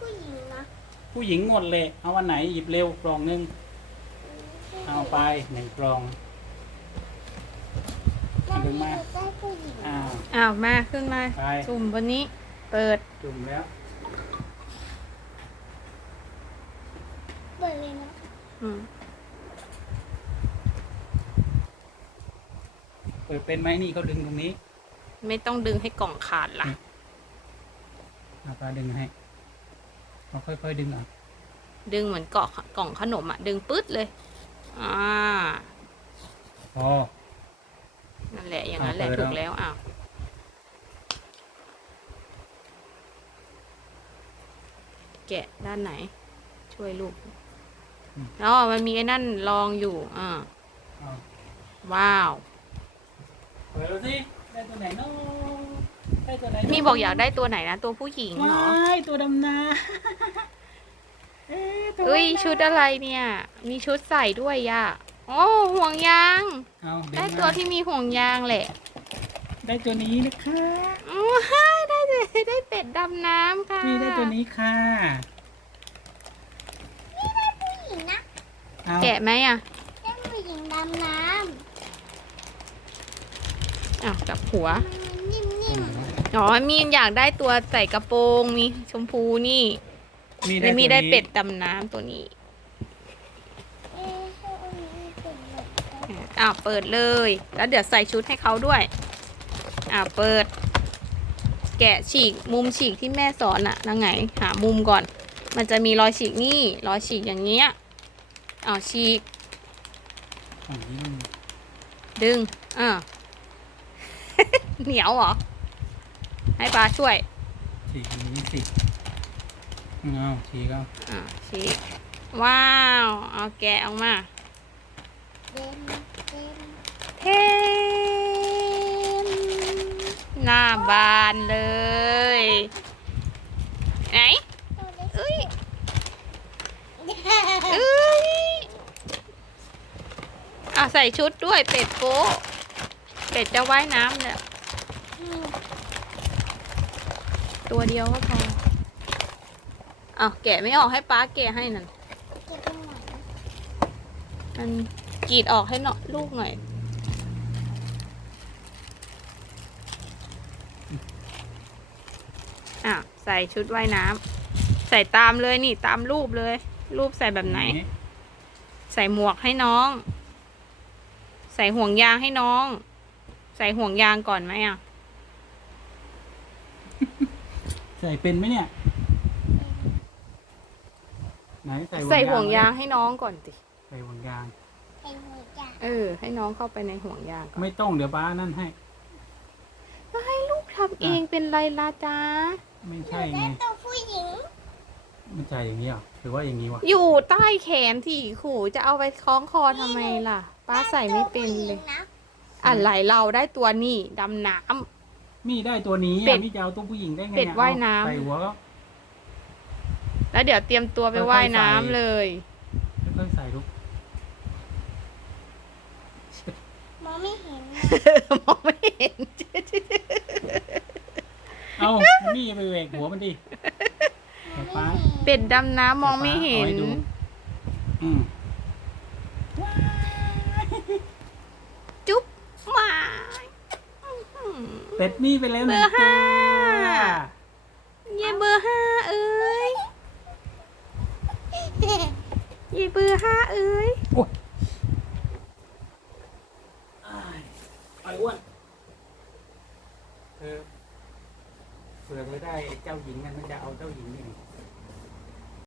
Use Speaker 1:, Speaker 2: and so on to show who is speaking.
Speaker 1: ผู้หญิงนะ
Speaker 2: ผู้หญิงหมดเลยเอาวันไหนหยิบเร็วกล่องนึงเอาไป1 กล่องดึงมา
Speaker 1: ได้ผู้หญิง
Speaker 2: อ้าว
Speaker 3: มาขึ้นมาจุ่มบนนี้เปิด
Speaker 2: จุ่มแล้ว
Speaker 1: เปิดเลยนะ
Speaker 2: เปิดเป็นไหมนี่เขาดึงตรงนี้
Speaker 3: ไม่ต้องดึงให้กล่องขาดล่ะ
Speaker 2: เอาปลาดึงให้เราค่อยๆดึงอ่ะ
Speaker 3: ดึงเหมือนเกาะกล่องขนมอ่ะดึงปึ๊ดเลย
Speaker 2: พอ
Speaker 3: นั่นแหละอย่างนั้นแหละถูกแล้วแกะด้านไหนช่วยลูกมันมีไอ้นั่นรองอยู่ว้าว
Speaker 2: เปิดดูสิได้ตัวไหนน้องได้ตัวไหน
Speaker 3: พี่บอกอยากได้ตัวไหนนะตัวผู้หญิงเหรอ
Speaker 2: ตัวดำนา
Speaker 3: ชุดอะไรเนี่ยมีชุดใส่ด้วยโอ้ห่วงยางได้ตัวที่มีห่วงยางแหละ
Speaker 2: ได้ตัวนี้นะคะ
Speaker 3: ได้เป็ดดำน้ำค่ะ
Speaker 2: พี่ได้ตัวนี้ค่ะ
Speaker 1: นี่ได้ผู้หญิงนะ
Speaker 3: แกะไหม
Speaker 1: ได้ผู้หญิงดำน้
Speaker 3: ำกับหัว
Speaker 1: นิ่ม
Speaker 3: มีอยากได้ตัวใส่กระโปรงมีชมพูนี่มีได้เป็ดดำน้ำตัวนี้เปิดเลยแล้วเดี๋ยวใส่ชุดให้เขาด้วยเปิดแกะฉีกมุมฉีกที่แม่สอนแล้วไงหามุมก่อนมันจะมีรอยฉีกนี่รอยฉีกอย่างเงี้ยฉีกดึงเหนียวเหรอให้ปลาช่วย
Speaker 2: ฉีกนี้สิฉีก
Speaker 3: ฉีกว้าวเอาแกะออกมาเทมหน้าบานเลยไหนใส่ชุดด้วยเป็ดโป๊เป็ดจะว่ายน้ำเนี่ยตัวเดียวก็พอแกะไม่ออกให้ป้าแกะให้นั่นมันกรีดออกให้ลูกหน่อยใส่ชุดว่ายน้ำใส่ตามเลยนี่ตามรูปเลยรูปใส่แบบไหนใส่หมวกให้น้องใส่ห่วงยางให้น้องใส่ห่วงยางก่อนไหม
Speaker 2: ใส่เป็นไหมเนี่ยไหน
Speaker 3: ใส่ห่วงยางให้น้องก่อนสิ
Speaker 2: ใส่ห่วงยาง
Speaker 3: ให้น้องเข้าไปในห่วงยาง
Speaker 2: ไม่ต้องเดี๋ยวป้านั่นให้
Speaker 3: ลูกทำเองเป็นไรล่ะจ๊ะ
Speaker 2: ไม่ใช่ไง
Speaker 1: ตัวผู้หญิง
Speaker 2: ไม่ใช่อย่างนี้หรือว่าอย่างนี้วะ
Speaker 3: อยู่ใต้แขนที่ขู่จะเอาไปคล้องคอทำไมล่ะป้าใส่ไม่เป็นเลยอะไรเราได้ตัวนี่ดำน้
Speaker 2: ำนี่ได้ตัวนี้พี่จะเอาตัวผู้หญิงได้ไง
Speaker 3: เป็ดว่ายน้ำ
Speaker 2: ใส่หัวก็
Speaker 3: แล้วเดี๋ยวเตรียมตัวไปว่ายน้ำเลย
Speaker 2: ค่อยใส่ลูก
Speaker 1: มองไม่เห็น
Speaker 3: มองไม่เห็น
Speaker 2: เอานี่ไปแหวกหัวมันดิ
Speaker 3: เป็ดดำน้ำมองไม่เห็นจุ๊บมา
Speaker 2: เป็ดนี่ไปแล้ว
Speaker 3: เบอร์ 5เย่เบอร์ 5เอ้ยเย่เบอร์ 5เอ้ย
Speaker 2: ไอ้อ้วนเผื่อไม่ได้เจ้าหญิงกันมันจะเอาเจ้าหญิงนี่